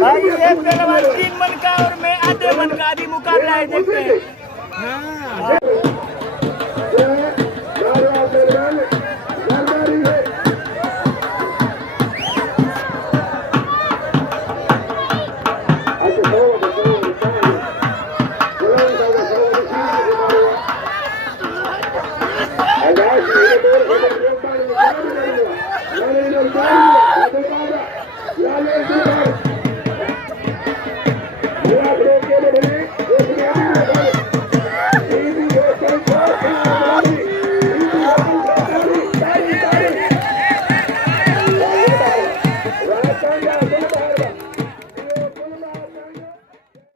भाई एक पहलवान 3 मन का और मैं आधे मन का आदि मुकाबला है, देखते हैं। हाँ Allá, si viene todo el